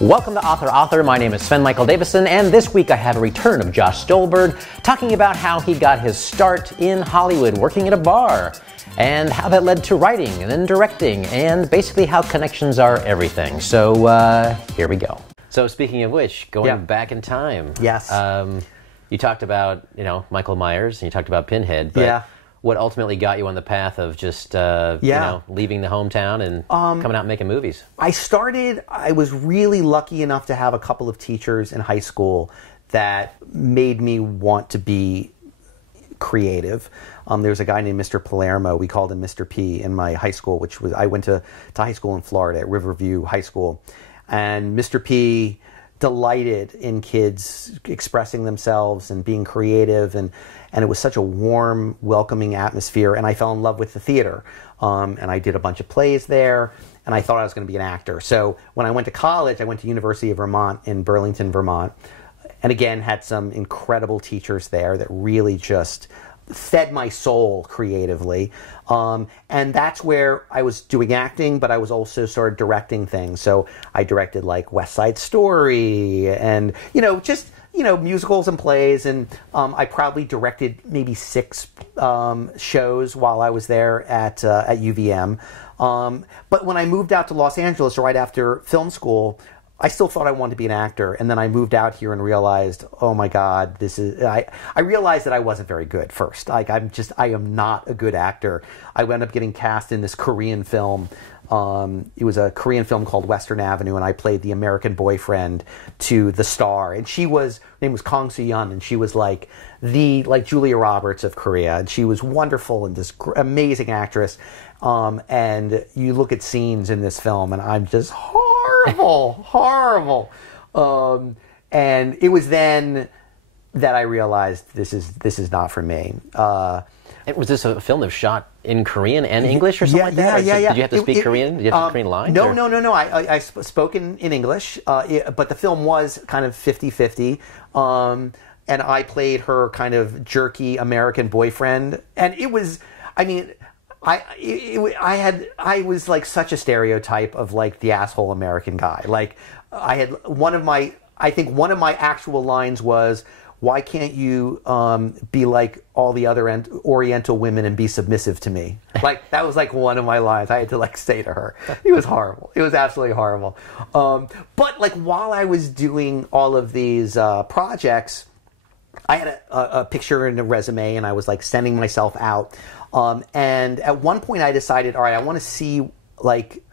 Welcome to Author. My name is Sven Davison, and this week I have a return of Josh Stolberg talking about how he got his start in Hollywood working at a bar, and how that led to writing and then directing, and basically how connections are everything. So here we go. So speaking of which, going back in time. Yes. You talked about, Michael Myers, and you talked about Pinhead, but what ultimately got you on the path of just, leaving the hometown and coming out and making movies? I was really lucky enough to have a couple of teachers in high school that made me want to be creative. There was a guy named Mr. Palermo, we called him Mr. P, in my high school, I went to high school in Florida at Riverview High School. And Mr. P delighted in kids expressing themselves and being creative, and it was such a warm, welcoming atmosphere, and I fell in love with the theater. And I did a bunch of plays there, and I thought I was going to be an actor. So when I went to college, I went to University of Vermont in Burlington, Vermont, and again had some incredible teachers there that really just fed my soul creatively. And that's where I was doing acting, but I was also sort of directing things. So I directed like West Side Story and, musicals and plays. And I probably directed maybe 6 shows while I was there at UVM. But when I moved out to Los Angeles right after film school, I still thought I wanted to be an actor, and then I moved out here and realized, oh my God, I realized that I wasn't very good first. I am not a good actor. I wound up getting cast in this Korean film. It was a Korean film called Western Avenue, and I played the American boyfriend to the star. And her name was Kang Soo-yeon, and she was like Julia Roberts of Korea, and she was wonderful and this amazing actress. And you look at scenes in this film, and I'm just horrible. And it was then that I realized this is not for me. Was this a film that was shot in Korean and English or something like that? Yeah. Did you have to speak Korean? Did you have Korean lines? No. I spoke in English, but the film was kind of 50-50. And I played her kind of jerky American boyfriend. And it was, I was like such a stereotype of like the asshole American guy. Like one of my actual lines was, why can't you be like all the other Oriental women and be submissive to me? Like that was like one of my lines I had to like say to her. It was horrible. It was absolutely horrible. But like while I was doing all of these projects, I had a picture and a resume, and I was like sending myself out. And at one point I decided, all right, I want to see, like,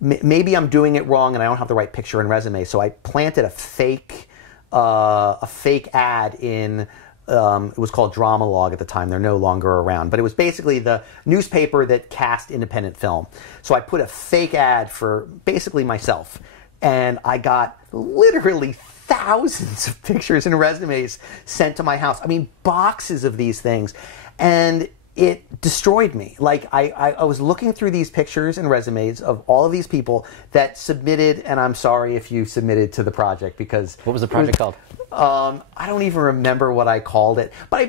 maybe I'm doing it wrong and I don't have the right picture and resume. So I planted a fake ad in, it was called Drama Log at the time. They're no longer around. But it was basically the newspaper that cast independent film. So I put a fake ad for basically myself. And I got literally thousands of pictures and resumes sent to my house. I mean, boxes of these things. And it destroyed me. Like, I was looking through these pictures and resumes of all of these people that submitted, and I'm sorry if you submitted to the project, because... What was the project called? I don't even remember what I called it. But I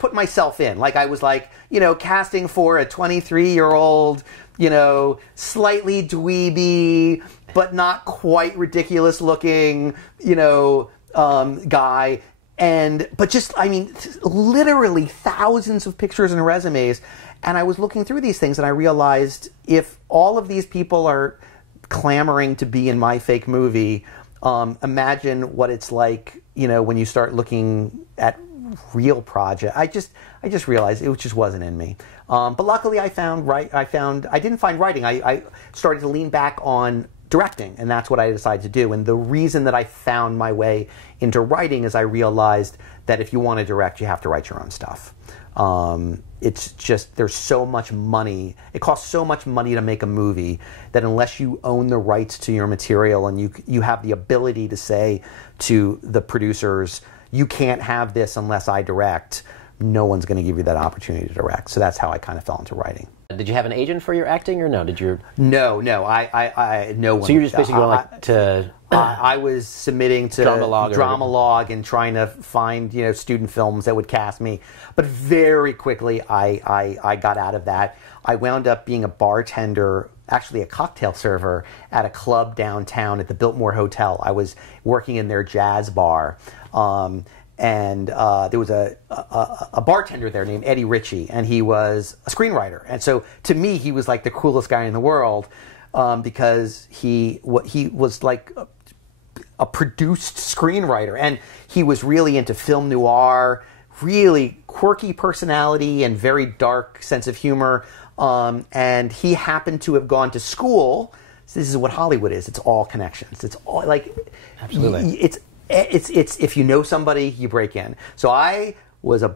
put myself in. Like, I was like, casting for a 23-year-old, slightly dweeby, but not quite ridiculous looking, guy. But just, literally thousands of pictures and resumes. And I was looking through these things and I realized if all of these people are clamoring to be in my fake movie, imagine what it's like, when you start looking at real projects. I just realized it just wasn't in me. But luckily I didn't find writing. I started to lean back on directing, and that's what I decided to do. And the reason that I found my way into writing is I realized that if you want to direct, you have to write your own stuff. It's just, there's so much money. It costs so much money to make a movie that unless you own the rights to your material and you have the ability to say to the producers, you can't have this unless I direct, no one's going to give you that opportunity to direct. So that's how I kind of fell into writing. Did you have an agent for your acting, or no? Did you? No, I no one. So you're just basically going like to. I was submitting to Dramalog and trying to find student films that would cast me, but very quickly I got out of that. I wound up being a bartender, actually a cocktail server at a club downtown at the Biltmore Hotel. I was working in their jazz bar. And there was a bartender there named Eddie Ritchie, and he was a screenwriter. And so to me, he was like the coolest guy in the world because he was like a produced screenwriter, and he was really into film noir, really quirky personality and very dark sense of humor. And he happened to have gone to school. So this is what Hollywood is. It's all connections. It's all like absolutely. It's if you know somebody, you break in. So I was a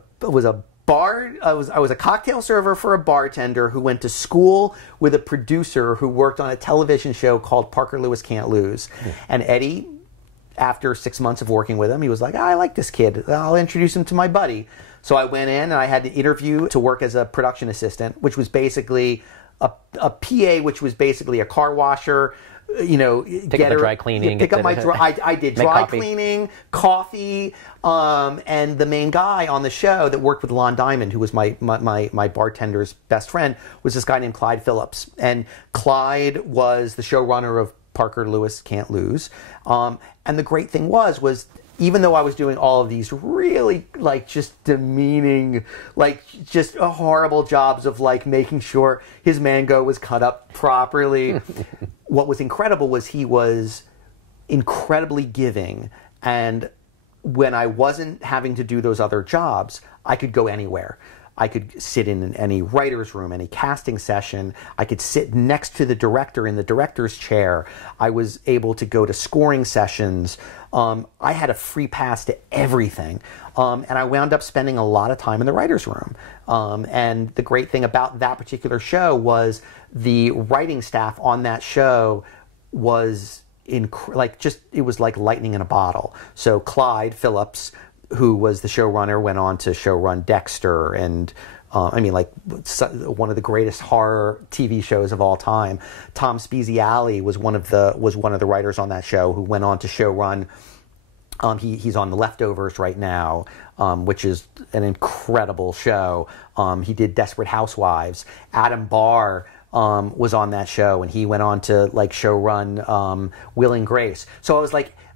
cocktail server for a bartender who went to school with a producer who worked on a television show called Parker Lewis Can't Lose. And Eddie, after 6 months of working with him, he was like, I like this kid. I'll introduce him to my buddy. So I went in and I had to interview to work as a production assistant, which was basically a PA, which was basically a car washer. Pick up the dry cleaning. Pick up my dry. I did dry cleaning, coffee, and the main guy on the show that worked with Lon Diamond, who was my bartender's best friend, was this guy named Clyde Phillips. And Clyde was the showrunner of Parker Lewis Can't Lose. And the great thing was even though I was doing all of these really just demeaning, just horrible jobs of making sure his mango was cut up properly, what was incredible was he was incredibly giving. And when I wasn't having to do those other jobs, I could go anywhere. I could sit in any writer's room, any casting session. I could sit next to the director in the director's chair. I was able to go to scoring sessions. I had a free pass to everything. And I wound up spending a lot of time in the writer's room. And the great thing about that particular show was the writing staff on that show was it was like lightning in a bottle. So Clyde Phillips, who was the showrunner, went on to showrun Dexter and one of the greatest horror TV shows of all time. Tom Spezialy was one of the writers on that show who went on to showrun. He's on The Leftovers right now, which is an incredible show. He did Desperate Housewives. Adam Barr was on that show, and he went on to showrun Will and Grace. So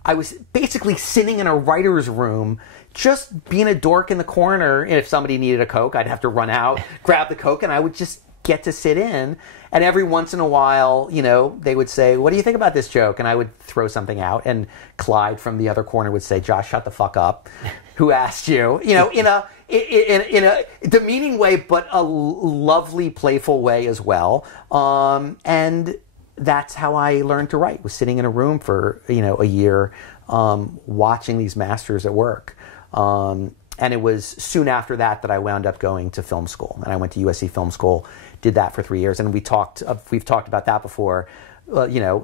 I was basically sitting in a writer's room, just being a dork in the corner. And if somebody needed a Coke, I'd have to run out, grab the Coke, and I would just get to sit in. And every once in a while, they would say, "What do you think about this joke?" And I would throw something out, and Clyde from the other corner would say, "Josh, shut the fuck up. Who asked you?" In a demeaning way, but a lovely, playful way as well. And that's how I learned to write, was sitting in a room for a year, watching these masters at work. And it was soon after that I wound up going to film school, and I went to USC Film School, did that for 3 years, and we've talked about that before.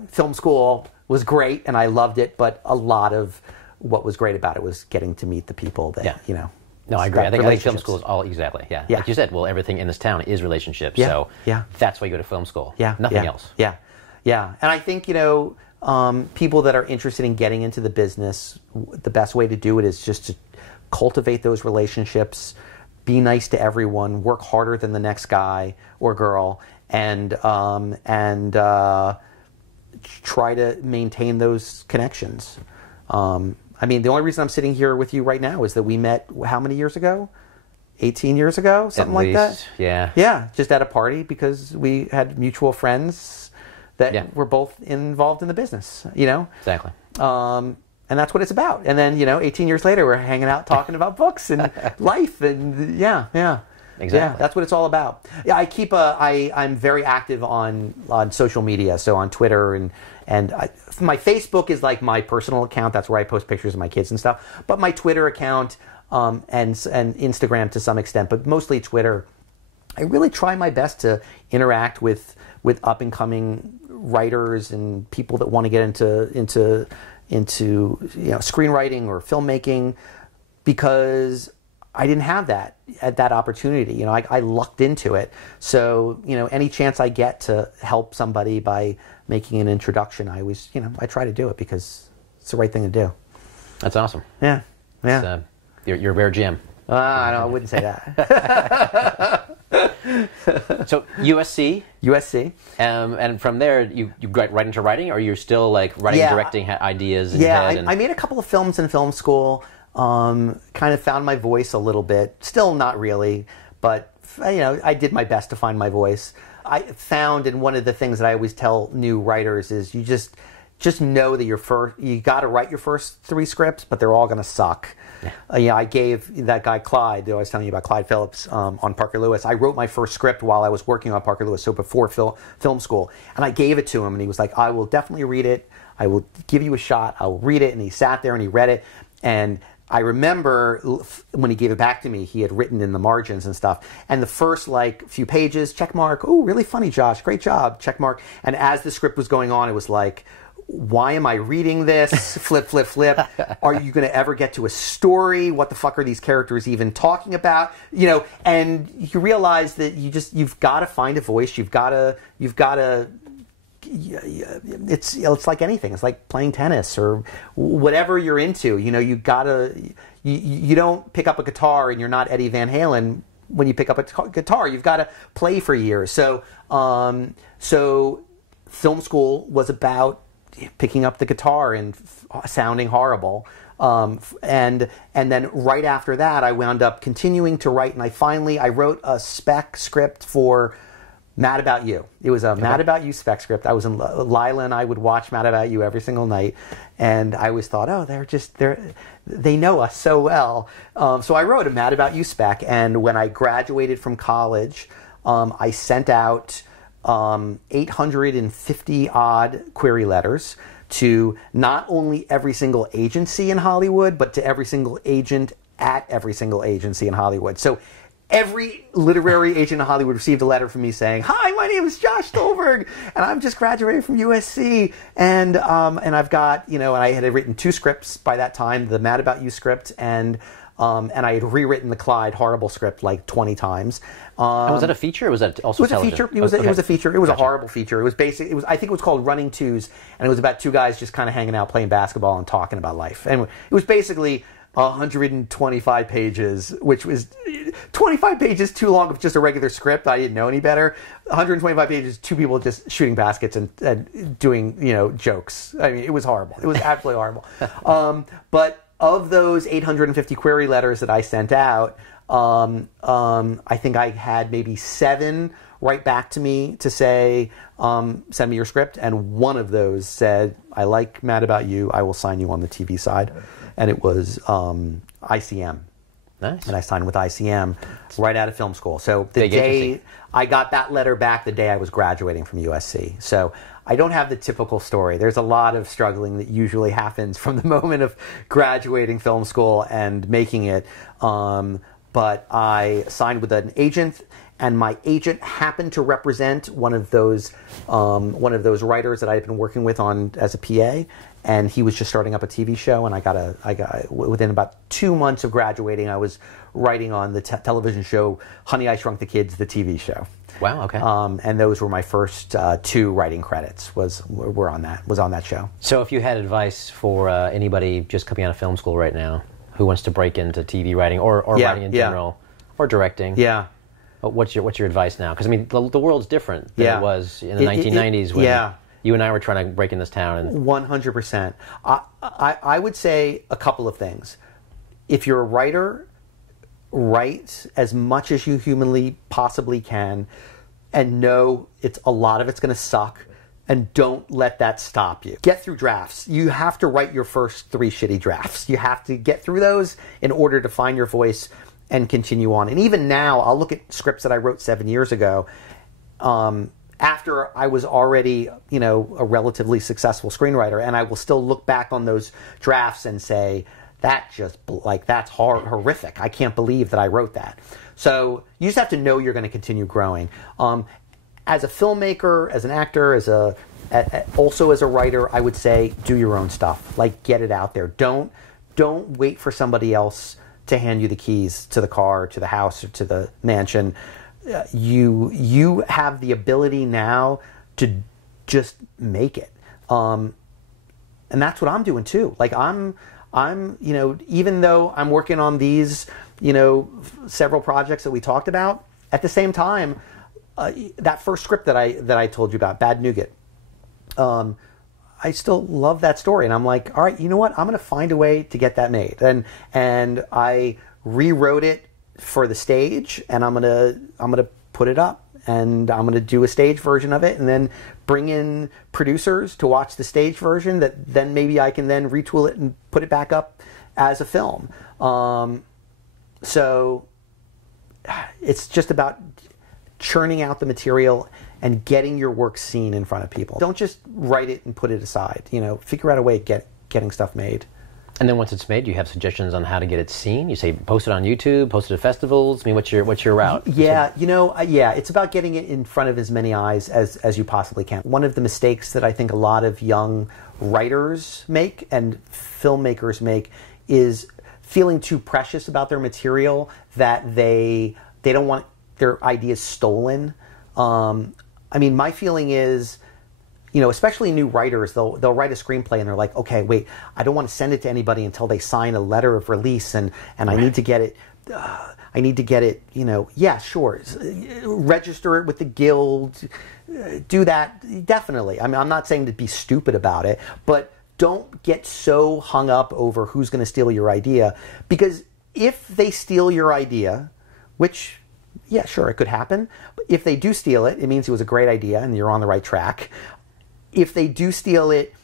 Film school was great, and I loved it, but a lot of what was great about it was getting to meet the people that No, I agree. I think film school is all exactly. Yeah. Like you said, everything in this town is relationships. Yeah. So that's why you go to film school. Yeah. Nothing else. Yeah. And I think people that are interested in getting into the business, the best way to do it is just to cultivate those relationships, be nice to everyone, work harder than the next guy or girl, and try to maintain those connections. The only reason I'm sitting here with you right now is that we met how many years ago? 18 years ago? Something like that? Yeah. Yeah, just at a party because we had mutual friends that were both involved in the business, Exactly. And that's what it's about. And then, 18 years later, we're hanging out talking about books and life. And exactly. Yeah, that's what it's all about. Yeah, I'm very active on social media. So on Twitter and my Facebook is like my personal account. That's where I post pictures of my kids and stuff. But my Twitter account and Instagram to some extent, but mostly Twitter, I really try my best to interact with up and coming writers and people that want to get into screenwriting or filmmaking, because I didn't have that opportunity. You know, I lucked into it. So, you know, any chance I get to help somebody by making an introduction, I always, you know, I try to do it because it's the right thing to do. That's awesome. Yeah, yeah. Your rare gem. I wouldn't say that. So USC. USC. And from there, you got right into writing, or you're still like writing, directing ideas in your head? I made a couple of films in film school. Kind of found my voice a little bit. Still not really, but you know, I did my best to find my voice. I found, and one of the things that I always tell new writers is you just know that you got to write your first 3 scripts, but they're all going to suck. Yeah. I gave that guy Clyde, I was telling you about Clyde Phillips on Parker Lewis. I wrote my first script while I was working on Parker Lewis, so before film school. And I gave it to him, and he was like, I will definitely read it. I will give you a shot. I will read it. And he sat there and he read it. And I remember when he gave it back to me, he had written in the margins and stuff. And the first like few pages, check mark. Oh, really funny, Josh. Great job. Check mark. And as the script was going on, it was like, why am I reading this? Flip, flip, flip. Are you going to ever get to a story? What the fuck are these characters even talking about? You know, and you realize that you've got to find a voice. You've got to. It's like anything. It's like playing tennis or whatever you're into. You know, you gotta. You don't pick up a guitar and you're not Eddie Van Halen. When you pick up a guitar, you've got to play for years. So film school was about picking up the guitar and sounding horrible. And then right after that, I wound up continuing to write, and I wrote a spec script for Mad About You. It was a Mad About You spec script. I was in Lila, and I would watch Mad About You every single night, and I always thought, oh, they know us so well. So I wrote a Mad About You spec, and when I graduated from college, I sent out 850 odd query letters to not only every single agency in Hollywood, but to every single agent at every single agency in Hollywood. So every literary agent in Hollywood received a letter from me saying, "Hi, my name is Josh Stolberg, and I'm just graduating from USC, and I've got, you know," and I had written 2 scripts by that time, the Mad About You script, and I had rewritten the Clyde horrible script like 20 times. Was that a feature, or was that also television? It was a feature. It was a horrible feature. It was I think it was called Running Twos, and it was about 2 guys just kind of hanging out, playing basketball, and talking about life. And it was basically 125 pages, which was 25 pages too long of just a regular script. I didn't know any better. 125 pages, 2 people just shooting baskets and doing, you know, jokes. I mean, it was horrible. It was absolutely horrible. But of those 850 query letters that I sent out, I think I had maybe 7 write back to me to say, send me your script. And one of those said, I like Mad About You. I will sign you on the TV side. And it was ICM. Nice. And I signed with ICM right out of film school. So the day I got that letter back, the day I was graduating from USC. So I don't have the typical story. There's a lot of struggling that usually happens from the moment of graduating film school and making it. But I signed with an agent, and my agent happened to represent one of those writers that I had been working with on as a PA, and he was just starting up a TV show, and I got within about 2 months of graduating, I was writing on the television show Honey, I Shrunk the Kids, the TV show. Wow. Okay. And those were my first 2 writing credits. Was on that show. So if you had advice for anybody just coming out of film school right now who wants to break into TV writing or writing in general or directing, what's your advice now? Because I mean, the world's different than it was in the 1990s when you and I were trying to break in this town. And 100%. I would say a couple of things. If you're a writer, write as much as you humanly possibly can, and know a lot of it's going to suck, and don't let that stop you. Get through drafts. You have to write your first 3 shitty drafts. You have to get through those in order to find your voice and continue on. And even now, I'll look at scripts that I wrote 7 years ago, after I was already, you know, a relatively successful screenwriter, and I will still look back on those drafts and say, that's horrific. I can't believe that I wrote that. So you just have to know you're going to continue growing. As a filmmaker, as an actor, also as a writer, I would say do your own stuff. Like, get it out there. Don't wait for somebody else to hand you the keys to the car, to the house, or to the mansion. You have the ability now to just make it. And that's what I'm doing too. Like I'm even though I'm working on these, several projects that we talked about, at the same time, that first script that I told you about, Bad Nougat, I still love that story, and I'm like, all right, you know what? I'm going to find a way to get that made, and I rewrote it for the stage, and I'm gonna put it up, and I'm gonna do a stage version of it, and then bring in producers to watch the stage version. That then maybe I can then retool it and put it back up as a film. So it's just about churning out the material and getting your work seen in front of people. Don't just write it and put it aside. Figure out a way to getting stuff made. And then once it's made, do you have suggestions on how to get it seen? You say post it on YouTube, post it at festivals. I mean, what's your route? Yeah, it's about getting it in front of as many eyes as you possibly can. One of the mistakes that I think a lot of young writers make and filmmakers make is feeling too precious about their material, that they don't want their ideas stolen. I mean, my feeling is, especially new writers, they'll write a screenplay and they're like, okay, wait, I don't want to send it to anybody until they sign a letter of release, and I need to get it. Yeah, sure. Register it with the guild. Do that, definitely. I mean, I'm not saying to be stupid about it, but don't get so hung up over who's going to steal your idea, because if they steal your idea, which, yeah, sure, it could happen. But if they do steal it, it means it was a great idea and you're on the right track. If they do steal it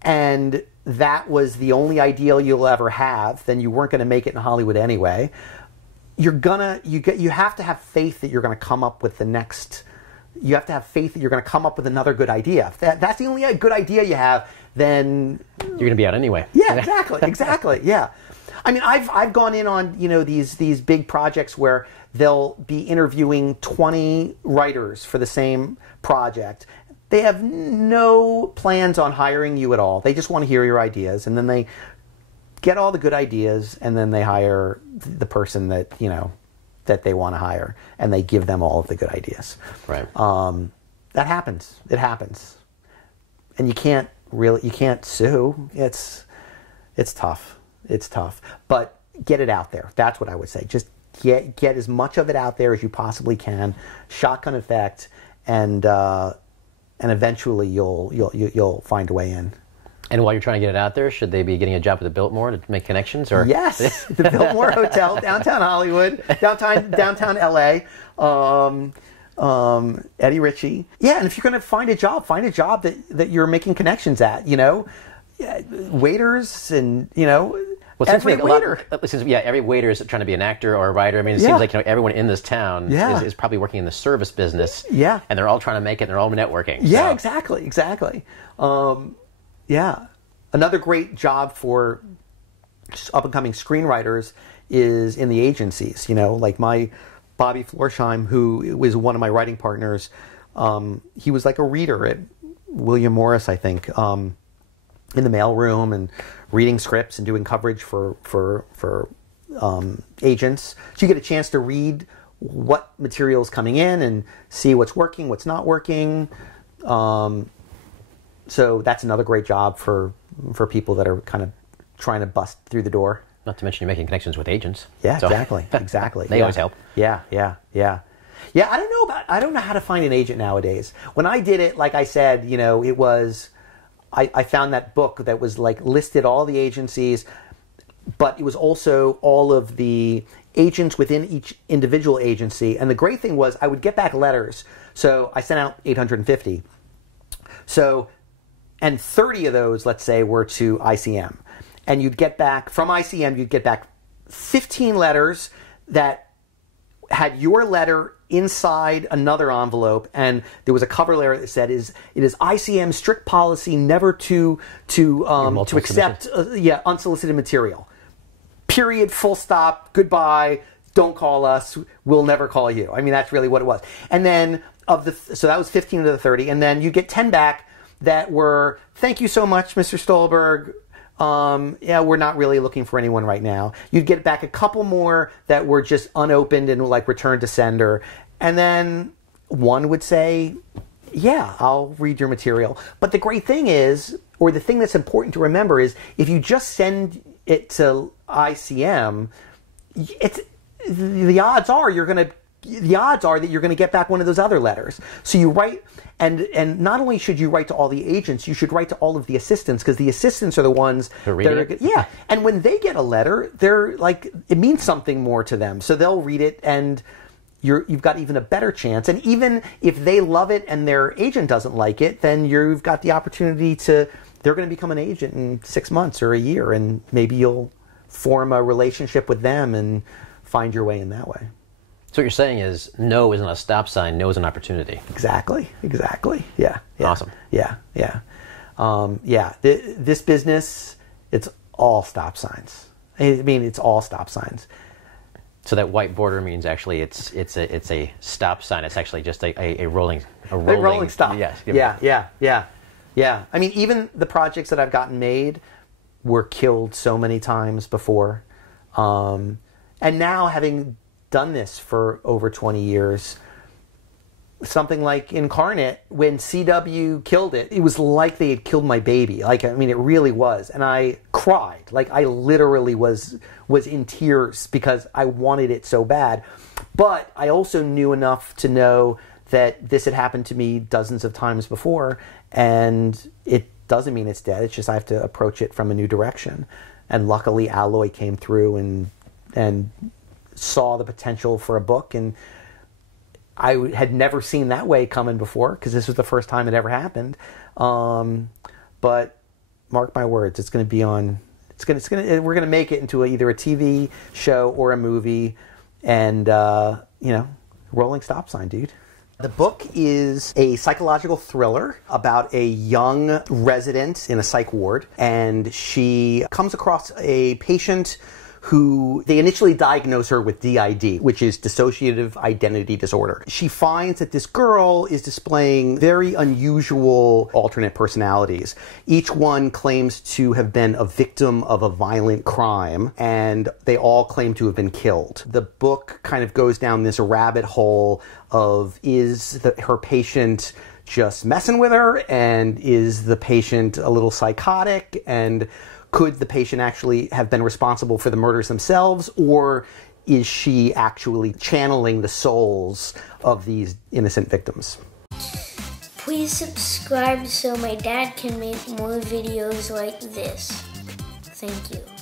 and that was the only idea you'll ever have, then you weren't going to make it in Hollywood anyway. You have to have faith that you're going to come up with the next. You have to have faith that you're going to come up with another good idea. If that's the only good idea you have, then you're going to be out anyway. Yeah, exactly. Yeah. I mean, I've gone in on these big projects where they'll be interviewing 20 writers for the same project. They have no plans on hiring you at all. They just want to hear your ideas, and then they get all the good ideas, and then they hire the person that they want to hire, and they give them all of the good ideas. Right. That happens. It happens, and you can't sue. It's tough. It's tough, but get it out there. That's what I would say. Just get as much of it out there as you possibly can. Shotgun effect, and eventually you'll find a way in. And while you're trying to get it out there, should they be getting a job at the Biltmore to make connections? Or yes, the Biltmore Hotel, downtown Hollywood, downtown LA. Eddie Ritchie. Yeah, and if you're going to find a job that you're making connections at. Waiters and every waiter. Every waiter is trying to be an actor or a writer. I mean, it seems like everyone in this town is probably working in the service business. Yeah, and they're all trying to make it. And they're all networking. Yeah, so. exactly. Yeah, another great job for up and coming screenwriters is in the agencies. Like my Bobby Florsheim, who was one of my writing partners. He was like a reader at William Morris, I think. In the mailroom and reading scripts and doing coverage for agents. So you get a chance to read what material is coming in and see what's working, what's not working. So that's another great job for people that are kind of trying to bust through the door. Not to mention you're making connections with agents. Yeah, so. Exactly. They always help. Yeah. Yeah, I don't know how to find an agent nowadays. When I did it, like I said, it was... I found that book that was like listed all the agencies, but it was also all of the agents within each individual agency. And the great thing was I would get back letters. So I sent out 850. And 30 of those, let's say, were to ICM. And you'd get back, from ICM, you'd get back 15 letters that had your letter inside another envelope, and there was a cover letter that said, "It is ICM's strict policy never to accept unsolicited material. Period. Full stop. Goodbye. Don't call us. We'll never call you." I mean, that's really what it was. And then so that was 15 of the 30, and then you get 10 back that were, "Thank you so much, Mr. Stolberg. Yeah, we're not really looking for anyone right now. You'd get back a couple more that were just unopened and like returned to sender. And then one would say, yeah, I'll read your material. But the great thing is, or the thing that's important to remember is, if you just send it to ICM, the odds are that you're gonna get back one of those other letters. So you write, and not only should you write to all the agents, you should write to all of the assistants, because the assistants are the ones that are, yeah. And when they get a letter, they're like, it means something more to them, so they'll read it, and you've got even a better chance. And even if they love it and their agent doesn't like it, then you've got the opportunity to, they're going to become an agent in 6 months or a year, and maybe you'll form a relationship with them and find your way in that way. So what you're saying is, no isn't a stop sign, no is an opportunity. Exactly. Yeah. Awesome. Yeah. This business, it's all stop signs. I mean, it's all stop signs. So that white border means actually it's a stop sign. It's actually just a rolling stop. Yes. Yeah. I mean, even the projects that I've gotten made were killed so many times before, and now having done this for over 20 years, something like Incarnate, when CW killed it, it was like they had killed my baby. Like, I mean, it really was. And I cried. Like, I literally was in tears because I wanted it so bad. But I also knew enough to know that this had happened to me dozens of times before, and it doesn't mean it's dead. It's just I have to approach it from a new direction. And luckily, Alloy came through and saw the potential for a book, and I had never seen that way coming before, because this was the first time it ever happened. But mark my words, it's going to be on. We're going to make it into either a TV show or a movie, and rolling stop sign, dude. The book is a psychological thriller about a young resident in a psych ward, and she comes across a patient who they initially diagnose her with DID, which is dissociative identity disorder. She finds that this girl is displaying very unusual alternate personalities. Each one claims to have been a victim of a violent crime, and they all claim to have been killed. The book kind of goes down this rabbit hole of, is her patient just messing with her, and is the patient a little psychotic, and could the patient actually have been responsible for the murders themselves, or is she actually channeling the souls of these innocent victims? Please subscribe so my dad can make more videos like this. Thank you.